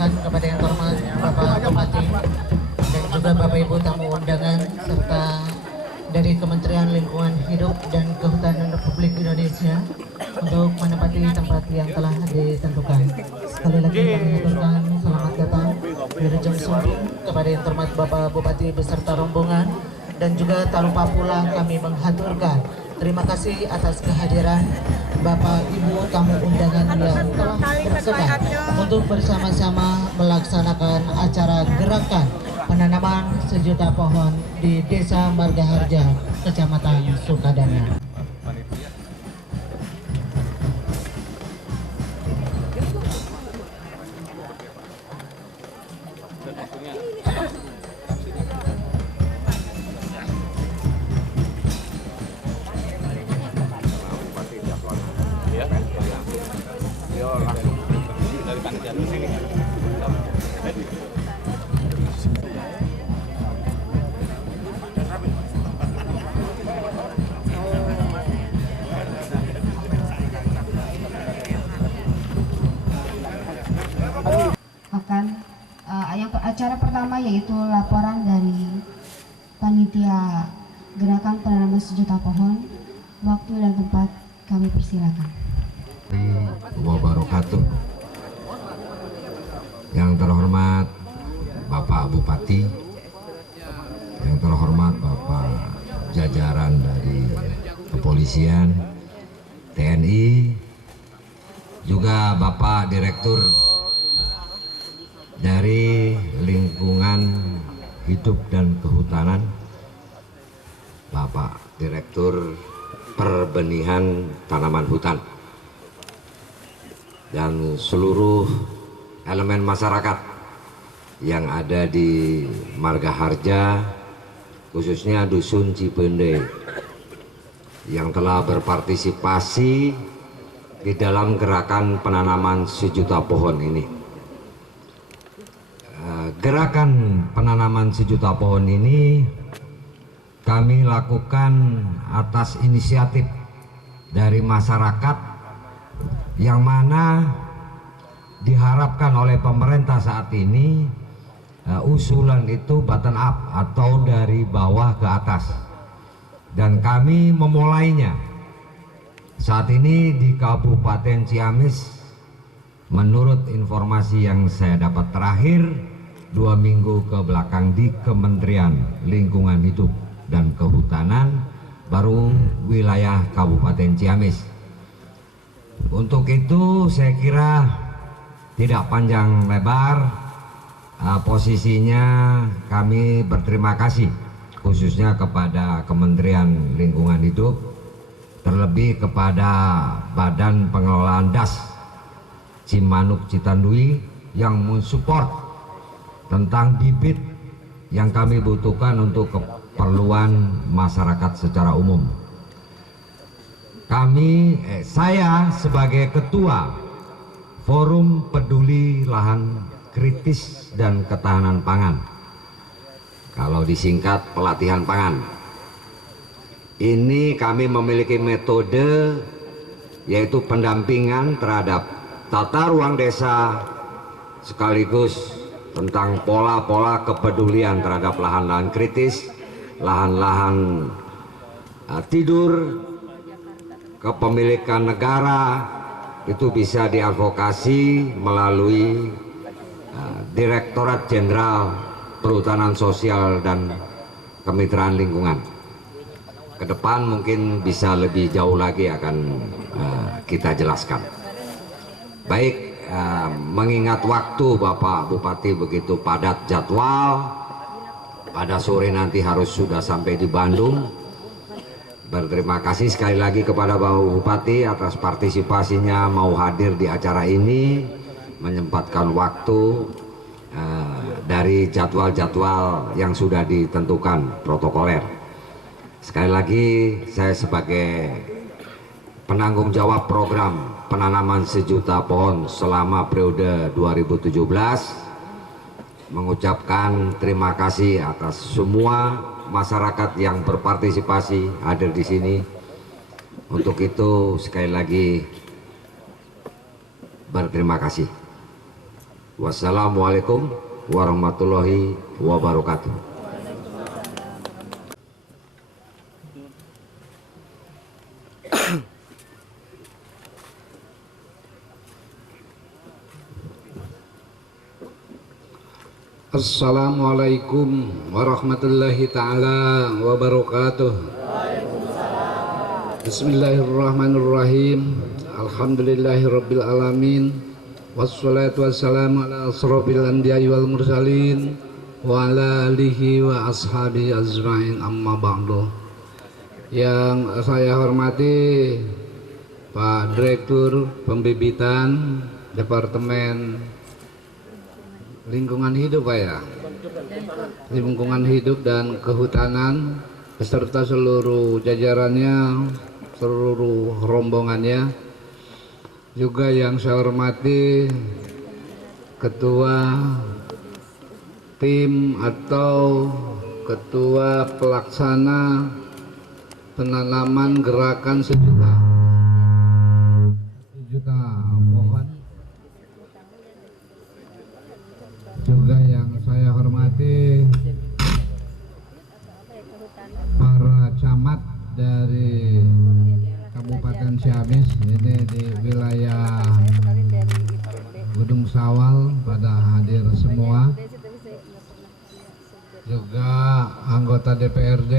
Kepada yang terhormat Bapak Bupati dan juga Bapak Ibu tamu undangan serta dari Kementerian Lingkungan Hidup dan Kehutanan Republik Indonesia untuk menempati tempat yang telah ditentukan. Sekali lagi kami mengaturkan selamat datang dari Jam Sumbing kepada yang terhormat Bapak Bupati beserta rombongan, dan juga tak lupa pula kami menghaturkan terima kasih atas kehadiran Bapak Ibu tamu undangan yang telah berkenan untuk bersama-sama melaksanakan acara gerakan penanaman sejuta pohon di Desa Margaharja, Kecamatan Sukadana. Yang acara pertama yaitu laporan dari panitia gerakan penanaman sejuta pohon. Waktu dan tempat kami persilakan. Wabarakatuh. Yang terhormat Bapak Bupati, yang terhormat Bapak jajaran dari kepolisian, TNI, juga Bapak Direktur dari Lingkungan Hidup dan Kehutanan, Bapak Direktur Perbenihan Tanaman Hutan, dan seluruh elemen masyarakat yang ada di Margaharja, khususnya Dusun Cipende, yang telah berpartisipasi di dalam gerakan penanaman sejuta pohon ini. Gerakan penanaman sejuta pohon ini kami lakukan atas inisiatif dari masyarakat, yang mana diharapkan oleh pemerintah saat ini usulan itu bottom up atau dari bawah ke atas, dan kami memulainya saat ini di Kabupaten Ciamis. Menurut informasi yang saya dapat terakhir 2 minggu ke belakang di Kementerian Lingkungan Hidup dan Kehutanan, baru wilayah Kabupaten Ciamis. Untuk itu saya kira tidak panjang lebar, posisinya kami berterima kasih khususnya kepada Kementerian Lingkungan Hidup, terlebih kepada Badan Pengelolaan DAS Cimanuk Citandui yang mensupport tentang bibit yang kami butuhkan untuk keperluan masyarakat secara umum. Saya sebagai Ketua Forum Peduli Lahan Kritis dan Ketahanan Pangan, kalau disingkat pelatihan pangan, ini kami memiliki metode yaitu pendampingan terhadap tata ruang desa sekaligus tentang pola-pola kepedulian terhadap lahan-lahan kritis, lahan-lahan tidur, kepemilikan negara, itu bisa diadvokasi melalui Direktorat Jenderal Perhutanan Sosial dan Kemitraan Lingkungan. Ke depan mungkin bisa lebih jauh lagi akan kita jelaskan. Baik, mengingat waktu Bapak Bupati begitu padat jadwal, pada sore nanti harus sudah sampai di Bandung. Berterima kasih sekali lagi kepada Bapak Bupati atas partisipasinya mau hadir di acara ini, menyempatkan waktu dari jadwal-jadwal yang sudah ditentukan protokoler. Sekali lagi saya sebagai penanggung jawab program penanaman 1 juta pohon selama periode 2017 mengucapkan terima kasih atas semua masyarakat yang berpartisipasi hadir di sini. Untuk itu sekali lagi berterima kasih. Wassalamualaikum warahmatullahi wabarakatuh. Assalamualaikum warahmatullahi ta'ala wabarakatuh. Bismillahirrahmanirrahim. Alhamdulillahi rabbil alamin. Wassalatu wassalamu ala asrofil anbiya'i wal mursalin wa ala alihi wa ashabi azma'in, amma ba'du. Yang saya hormati Pak Direktur Pembibitan Departemen Lingkungan Hidup, Pak ya, Lingkungan Hidup dan Kehutanan beserta seluruh jajarannya, seluruh rombongannya. Juga yang saya hormati Ketua Tim atau Ketua Pelaksana Penanaman Gerakan 1 juta pohon. Juga yang saya hormati para camat dari Kabupaten Ciamis, ini di wilayah Gunung Sawal pada hadir semua. Juga anggota DPRD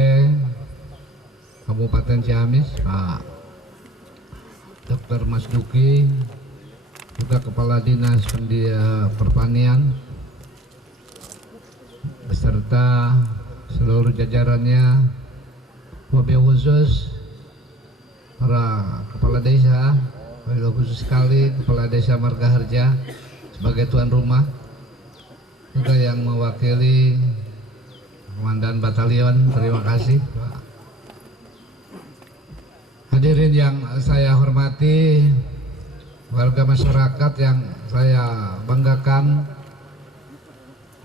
Kabupaten Ciamis, Pak Dr. Mas Duki, juga Kepala Dinas Pertanian beserta seluruh jajarannya, wabil khusus para kepala desa, wabil khusus sekali Kepala Desa Margaharja sebagai tuan rumah, juga yang mewakili Komandan Batalion, terima kasih Pak. Hadirin yang saya hormati, warga masyarakat yang saya banggakan,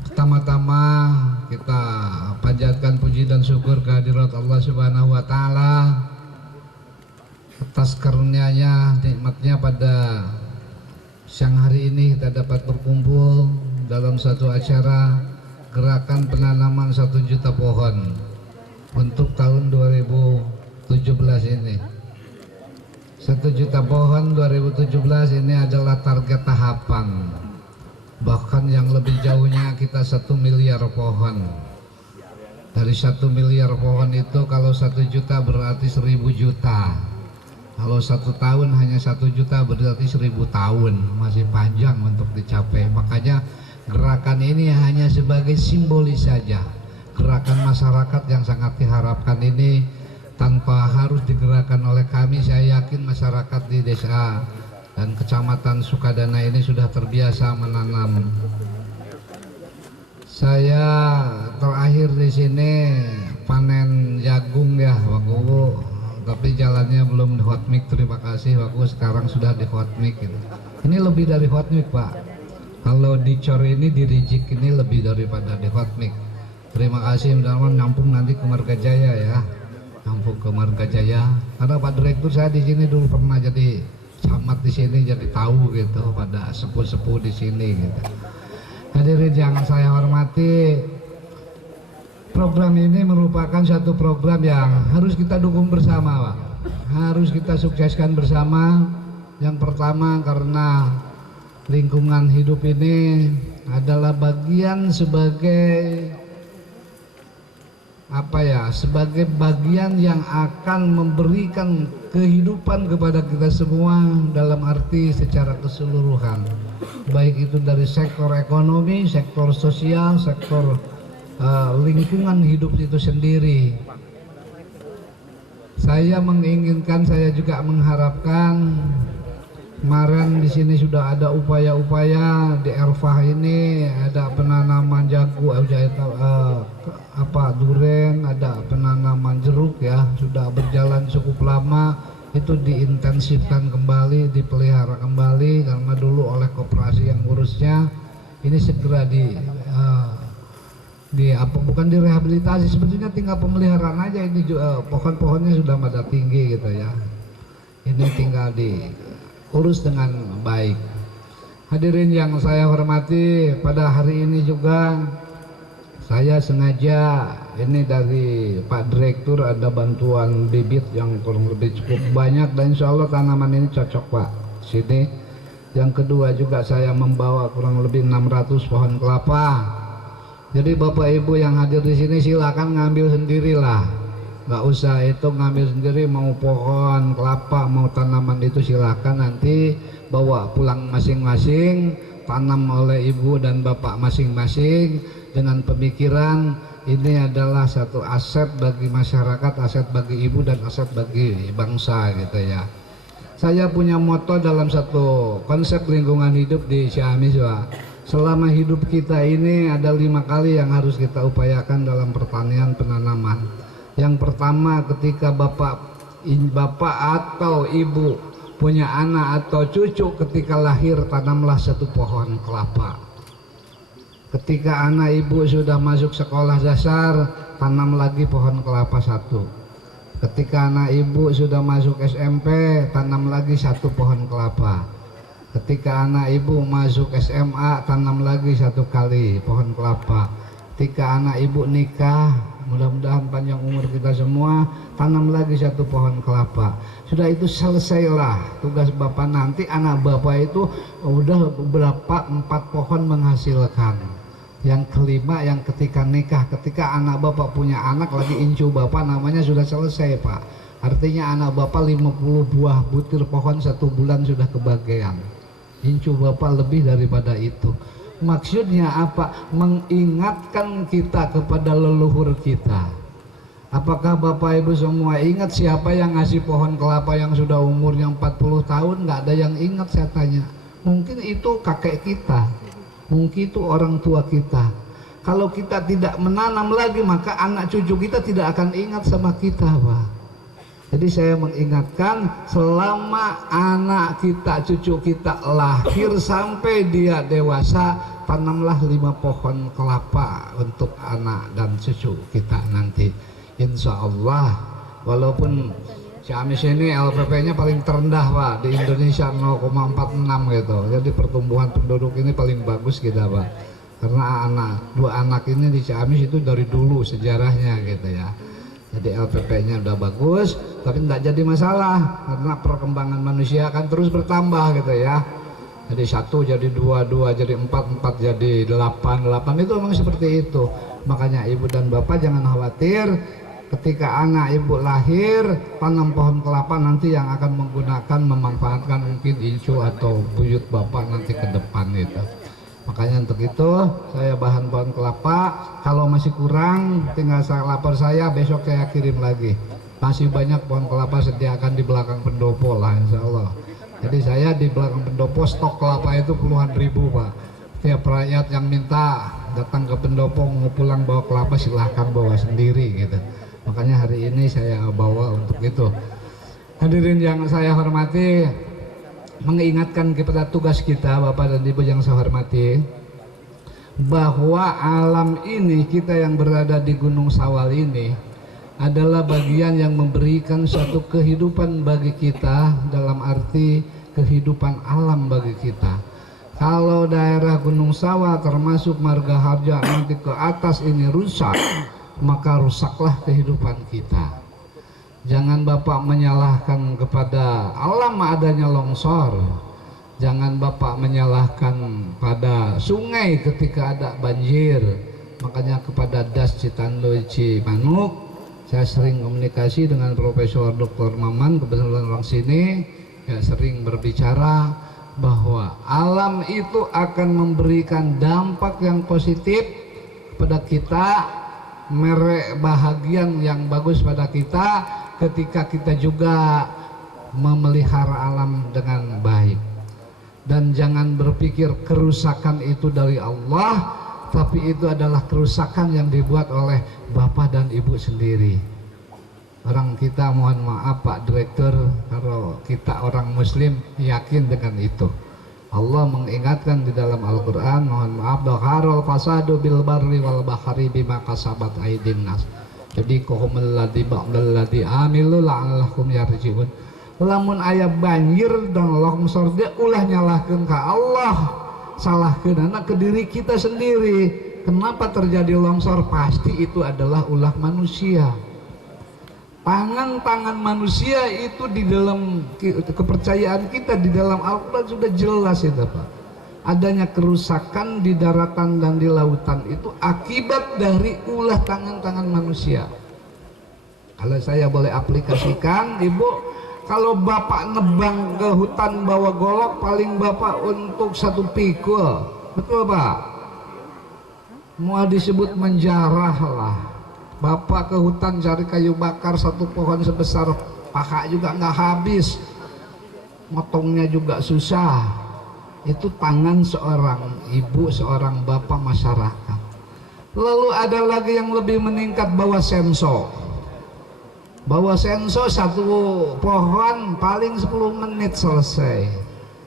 pertama-tama kita panjatkan puji dan syukur kehadirat Allah Subhanahu wa Ta'ala atas karunia-Nya, nikmatnya pada siang hari ini kita dapat berkumpul dalam satu acara gerakan penanaman 1 juta pohon untuk tahun 2017 ini. 1 juta pohon 2017 ini adalah target tahapan. Bahkan yang lebih jauhnya kita 1 miliar pohon. Dari 1 miliar pohon itu kalau 1 juta berarti 1000 juta. Kalau 1 tahun hanya 1 juta berarti 1000 tahun, masih panjang untuk dicapai. Makanya gerakan ini hanya sebagai simbolis saja. Gerakan masyarakat yang sangat diharapkan ini tanpa harus digerakkan oleh kami, saya yakin masyarakat di desa dan kecamatan Sukadana ini sudah terbiasa menanam. Saya terakhir di sini panen jagung ya, Pak Guru, tapi jalannya belum di hot mix. Terima kasih Pak Guru, sekarang sudah di hot mix gitu. Ini lebih dari hot mix Pak. Kalau dicor ini, dirijik ini lebih daripada di hot mix. Terima kasih, mudah-mudahan nyambung nanti ke Margajaya ya, nyambung ke Margajaya. Karena Pak Direktur saya di sini dulu pernah jadi camat di sini, jadi tahu gitu pada sepuh-sepuh di sini gitu. Hadirin yang saya hormati, program ini merupakan satu program yang harus kita dukung bersama Pak. Harus kita sukseskan bersama. Yang pertama karena lingkungan hidup ini adalah bagian sebagai sebagai bagian yang akan memberikan kehidupan kepada kita semua dalam arti secara keseluruhan, baik itu dari sektor ekonomi, sektor sosial, sektor lingkungan hidup itu sendiri. Saya menginginkan, saya juga mengharapkan, kemarin di sini sudah ada upaya-upaya di Erfah ini, ada penanaman duren, ada penanaman jeruk ya, sudah berjalan cukup lama. Itu diintensifkan kembali, dipelihara kembali karena dulu oleh koperasi yang ngurusnya. Ini segera bukan direhabilitasi, sebetulnya tinggal pemeliharaan aja. Ini pohon-pohonnya sudah pada tinggi gitu ya, ini tinggal diurus dengan baik. Hadirin yang saya hormati, pada hari ini juga saya sengaja, ini dari Pak Direktur ada bantuan bibit yang kurang lebih cukup banyak, dan insya Allah tanaman ini cocok Pak sini. Yang kedua juga saya membawa kurang lebih 600 pohon kelapa. Jadi Bapak Ibu yang hadir di sini silakan ngambil sendirilah, nggak usah itu ngambil sendiri, mau pohon kelapa mau tanaman itu silakan, nanti bawa pulang masing-masing, tanam oleh ibu dan bapak masing-masing dengan pemikiran ini adalah satu aset bagi masyarakat, aset bagi ibu dan aset bagi bangsa gitu ya. Saya punya moto dalam satu konsep lingkungan hidup di Ciamis Pak. Selama hidup kita ini ada 5 kali yang harus kita upayakan dalam pertanian penanaman. Yang pertama, ketika bapak atau ibu punya anak atau cucu, ketika lahir tanamlah satu pohon kelapa. Ketika anak ibu sudah masuk sekolah dasar, tanam lagi pohon kelapa 1. Ketika anak ibu sudah masuk SMP, tanam lagi 1 pohon kelapa. Ketika anak ibu masuk SMA, tanam lagi 1 kali pohon kelapa. Ketika anak ibu nikah, mudah-mudahan panjang umur kita semua, tanam lagi 1 pohon kelapa. Sudah itu selesailah tugas bapak. Nanti anak bapak itu udah berapa 4 pohon menghasilkan. Yang kelima, yang ketika nikah, ketika anak bapak punya anak lagi incu bapak, namanya sudah selesai Pak. Artinya anak bapak 50 buah butir pohon 1 bulan sudah kebagian. Incu bapak lebih daripada itu. Maksudnya apa? Mengingatkan kita kepada leluhur kita. Apakah Bapak Ibu semua ingat siapa yang ngasih pohon kelapa yang sudah umurnya 40 tahun? Nggak ada yang ingat, saya tanya. Mungkin itu kakek kita, mungkin itu orang tua kita. Kalau kita tidak menanam lagi, maka anak cucu kita tidak akan ingat sama kita Pak. Jadi saya mengingatkan, selama anak kita, cucu kita lahir sampai dia dewasa, tanamlah 5 pohon kelapa untuk anak dan cucu kita nanti. Insya Allah, walaupun Ciamis ini LPP-nya paling terendah Pak di Indonesia, 0,46 gitu. Jadi pertumbuhan penduduk ini paling bagus kita Pak. Karena 2 anak ini di Ciamis itu dari dulu sejarahnya gitu ya. Jadi LPP-nya udah bagus, tapi tidak jadi masalah karena perkembangan manusia akan terus bertambah gitu ya. Jadi 1 jadi 2, 2 jadi 4, 4 jadi 8, 8 itu memang seperti itu. Makanya ibu dan bapak jangan khawatir, ketika anak ibu lahir, tanam pohon kelapa nanti yang akan menggunakan, memanfaatkan mungkin incu atau buyut bapak nanti ke depan itu. Makanya untuk itu saya bahan pohon kelapa. Kalau masih kurang tinggal saya lapor saya, besok saya kirim lagi. Masih banyak pohon kelapa sediakan di belakang pendopo lah insya Allah. Jadi saya di belakang pendopo stok kelapa itu puluhan ribu pak. Tiap rakyat yang minta datang ke pendopo mau pulang bawa kelapa silahkan bawa sendiri gitu. Makanya hari ini saya bawa untuk itu. Hadirin yang saya hormati, mengingatkan kepada tugas kita Bapak dan Ibu yang saya hormati, bahwa alam ini, kita yang berada di Gunung Sawal ini adalah bagian yang memberikan suatu kehidupan bagi kita, dalam arti kehidupan alam bagi kita. Kalau daerah Gunung Sawal termasuk Margaharja nanti ke atas ini rusak, maka rusaklah kehidupan kita. Jangan Bapak menyalahkan kepada alam adanya longsor. Jangan Bapak menyalahkan pada sungai ketika ada banjir. Makanya kepada Das Citando Cimanuk, saya sering komunikasi dengan Profesor Dr. Maman, kebetulan orang sini, ya sering berbicara bahwa alam itu akan memberikan dampak yang positif kepada kita, merek bahagian yang bagus pada kita ketika kita juga memelihara alam dengan baik. Dan jangan berpikir kerusakan itu dari Allah, tapi itu adalah kerusakan yang dibuat oleh Bapak dan Ibu sendiri. Orang kita, mohon maaf Pak Direktur, kalau kita orang Muslim yakin dengan itu. Allah mengingatkan di dalam Al-Quran, mohon maaf, dhaharul fasadu bil barri wal bahari bima kasabat aydin nas. Jadi kohumul ladzi ba'dal ladzi amilu la'allahum yarji'un. Lamun aya banjir dan longsor, dia ulah nyalahkeun ka Allah, salahkeun anak ke diri kita sendiri. Kenapa terjadi longsor? Pasti itu adalah ulah manusia. Tangan-tangan manusia itu di dalam kepercayaan kita, di dalam Al-Quran sudah jelas itu Pak. Adanya kerusakan di daratan dan di lautan itu akibat dari ulah tangan-tangan manusia. Kalau saya boleh aplikasikan, Ibu, kalau Bapak nebang ke hutan bawa golok, paling Bapak untuk 1 pikul, betul Pak? Mau disebut menjarah lah. Bapak ke hutan cari kayu bakar 1 pohon sebesar paha juga nggak habis, motongnya juga susah. Itu tangan seorang ibu, seorang bapak masyarakat. Lalu ada lagi yang lebih meningkat, bawa senso. Bawa senso 1 pohon paling 10 menit selesai.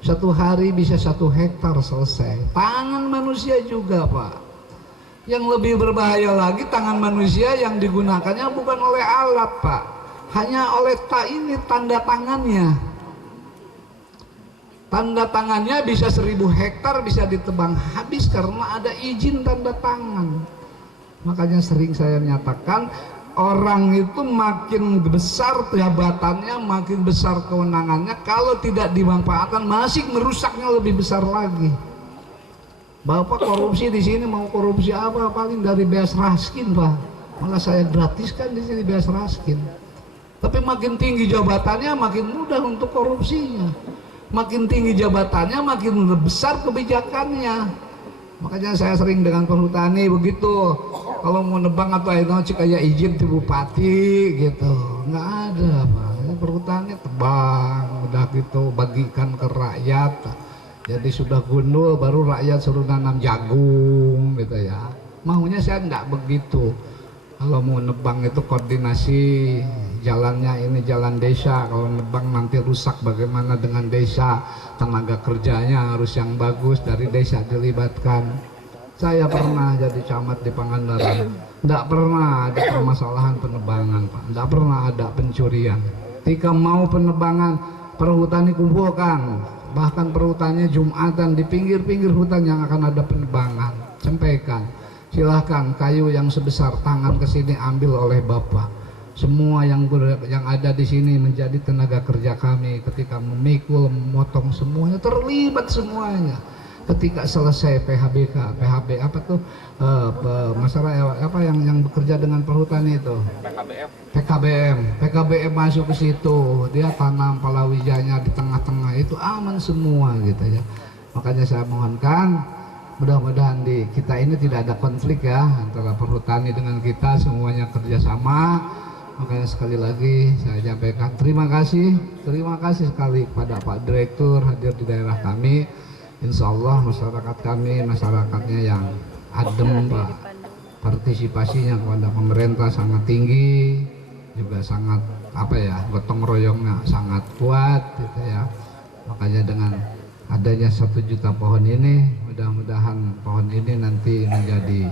1 hari bisa 1 hektar selesai. Tangan manusia juga Pak. Yang lebih berbahaya lagi, tangan manusia yang digunakannya bukan oleh alat Pak, hanya oleh tanda tangannya. Tanda tangannya bisa 1000 hektar bisa ditebang habis karena ada izin tanda tangan. Makanya sering saya nyatakan, orang itu makin besar jabatannya, makin besar kewenangannya, kalau tidak dimanfaatkan masih merusaknya lebih besar lagi. Bapak korupsi di sini, mau korupsi apa? Paling dari beas raskin Pak. Malah saya gratiskan di sini beas raskin. Tapi makin tinggi jabatannya makin mudah untuk korupsinya. Makin tinggi jabatannya makin besar kebijakannya. Makanya saya sering dengan perhutani begitu. Kalau mau nebang atau itu kayak izin di bupati gitu. Nggak ada Pak. Perhutani tebang, udah gitu bagikan ke rakyat. Jadi sudah gundul baru rakyat suruh nanam jagung gitu ya. Maunya saya enggak begitu. Kalau mau nebang itu koordinasi jalannya, ini jalan desa. Kalau nebang nanti rusak bagaimana dengan desa, tenaga kerjanya harus yang bagus, dari desa dilibatkan. Saya pernah jadi camat di Pangandaran, enggak pernah ada permasalahan penebangan Pak, enggak pernah ada pencurian. Ketika mau penebangan, perhutani kumpulkan. Bahkan perhutannya Jumatan di pinggir-pinggir hutan yang akan ada penebangan, sampaikan silahkan kayu yang sebesar tangan ke sini ambil oleh Bapak. Semua yang ada di sini menjadi tenaga kerja kami ketika memikul, memotong, semuanya terlibat semuanya. ketika selesai PHBK, PHB apa tuh masalah apa yang bekerja dengan perhutani itu? PKBM masuk ke situ, dia tanam palawijanya di tengah-tengah itu aman semua gitu ya. Makanya saya mohonkan mudah-mudahan di kita ini tidak ada konflik ya antara perhutani dengan kita, semuanya kerjasama. Makanya sekali lagi saya sampaikan terima kasih sekali kepada Pak Direktur hadir di daerah kami. Insya Allah masyarakat kami masyarakatnya yang adem Pak, partisipasinya kepada pemerintah sangat tinggi, juga sangat gotong royongnya sangat kuat gitu ya. Makanya dengan adanya 1 juta pohon ini, mudah-mudahan pohon ini nanti menjadi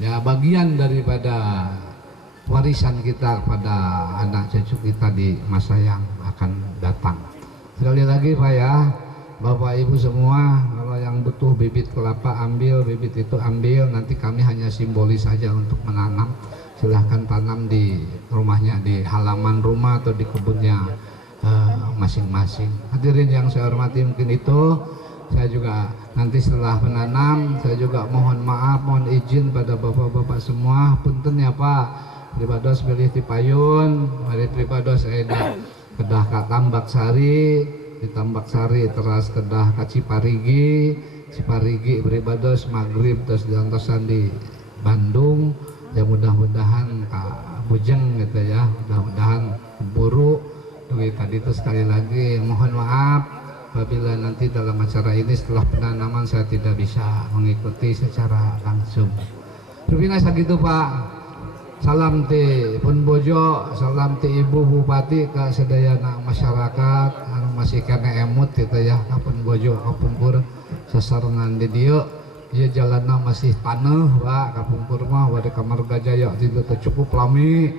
ya bagian daripada warisan kita kepada anak cucu kita di masa yang akan datang. Sekali lagi Pak ya, Bapak Ibu semua, kalau yang butuh bibit kelapa ambil, bibit itu ambil, nanti kami hanya simbolis saja untuk menanam. Silahkan tanam di rumahnya, di halaman rumah atau di kebunnya masing-masing. Hadirin yang saya hormati, mungkin itu saya juga nanti setelah menanam, saya juga mohon maaf, mohon izin pada bapak-bapak semua, punten ya Pak, pribados pilih ti payun, mari pribados eda kedah ka Tambak Sari, di Tambak Sari teras kedah ka Ciparigi pribados maghrib terus diantosan di Bandung. Ya mudah-mudahan Kak Bujeng gitu ya, mudah-mudahan buru. Tadi itu sekali lagi mohon maaf apabila nanti dalam acara ini setelah penanaman saya tidak bisa mengikuti secara langsung. Rupina sagitu Pak. Salam ti Pun Bojo, salam ti Ibu Bupati ke sedayana masyarakat anu masih kena emut gitu ya, ka Pun Bojo ka Pungkur sasarengan di dieu. Ieu jalanna masih taneuh Pak, ka Pungkur mah wade ka Margajaya itu cukup lami.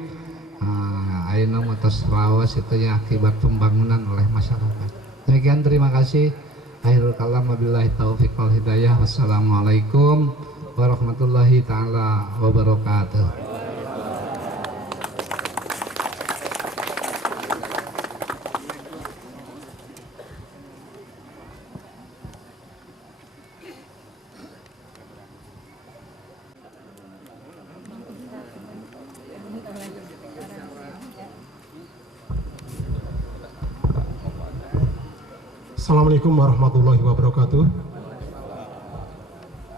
Ayeuna mah tos raos itu ya akibat pembangunan oleh masyarakat. Demikian, terima kasih. Akhirul kalam wabillahi taufiq wal hidayah. Wassalamualaikum warahmatullahi taala wabarakatuh. Assalamualaikum warahmatullahi wabarakatuh.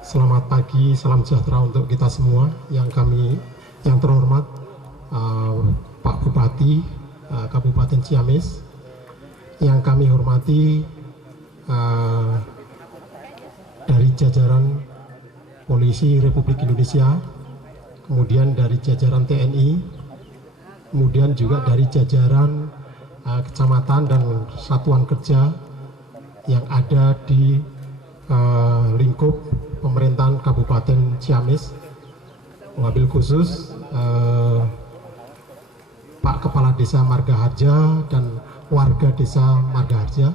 Selamat pagi, salam sejahtera untuk kita semua. Yang terhormat Pak Bupati Kabupaten Ciamis, yang kami hormati dari jajaran Polisi Republik Indonesia, kemudian dari jajaran TNI, kemudian juga dari jajaran kecamatan dan satuan kerja yang ada di lingkup pemerintahan Kabupaten Ciamis, wabil khusus Pak Kepala Desa Margaharja dan warga Desa Margaharja.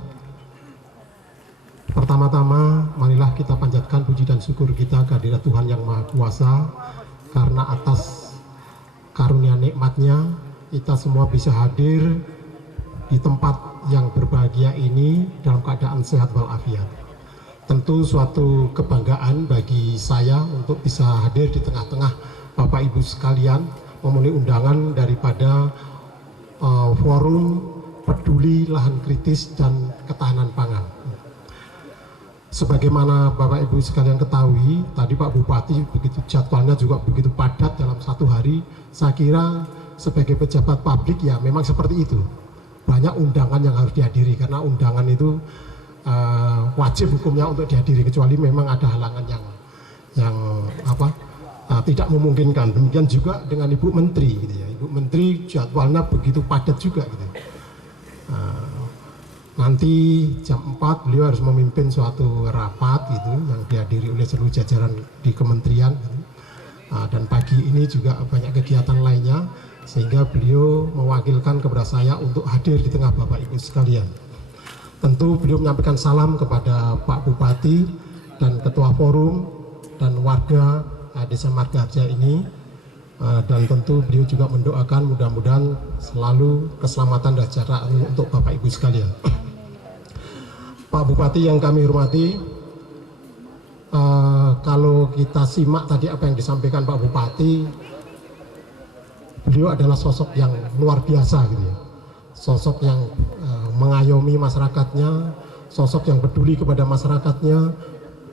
Pertama-tama marilah kita panjatkan puji dan syukur kita kehadirat Tuhan Yang Maha Kuasa, karena atas karunia nikmatnya kita semua bisa hadir di tempat yang berbahagia ini dalam keadaan sehat walafiat. Tentu suatu kebanggaan bagi saya untuk bisa hadir di tengah-tengah Bapak Ibu sekalian memenuhi undangan daripada forum peduli lahan kritis dan ketahanan pangan. Sebagaimana Bapak Ibu sekalian ketahui, tadi Pak Bupati begitu jadwalnya juga begitu padat dalam satu hari. Saya kira sebagai pejabat publik ya memang seperti itu. Banyak undangan yang harus dihadiri, karena undangan itu wajib hukumnya untuk dihadiri, kecuali memang ada halangan yang tidak memungkinkan. Demikian juga dengan Ibu Menteri gitu ya. Ibu Menteri jadwalnya begitu padat juga gitu. Nanti jam 4 beliau harus memimpin suatu rapat gitu yang dihadiri oleh seluruh jajaran di kementerian gitu. Dan pagi ini juga banyak kegiatan lainnya, sehingga beliau mewakilkan kepada saya untuk hadir di tengah Bapak Ibu sekalian. Tentu beliau menyampaikan salam kepada Pak Bupati dan Ketua Forum dan warga Desa Margaharja ini, dan tentu beliau juga mendoakan mudah-mudahan selalu keselamatan dan sejahtera untuk Bapak Ibu sekalian. Pak Bupati yang kami hormati, kalau kita simak tadi apa yang disampaikan Pak Bupati, beliau adalah sosok yang luar biasa gitu ya. Sosok yang mengayomi masyarakatnya, sosok yang peduli kepada masyarakatnya.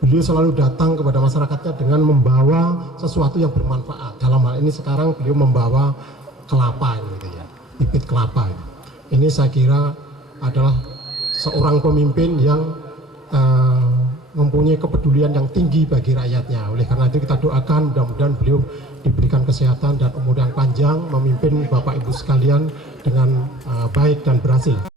Beliau selalu datang kepada masyarakatnya dengan membawa sesuatu yang bermanfaat. Dalam hal ini sekarang beliau membawa kelapa gitu ya, bibit kelapa. Ini saya kira adalah seorang pemimpin yang mempunyai kepedulian yang tinggi bagi rakyatnya. Oleh karena itu kita doakan mudah-mudahan beliau diberikan kesehatan dan umur yang panjang, memimpin Bapak Ibu sekalian dengan baik dan berhasil.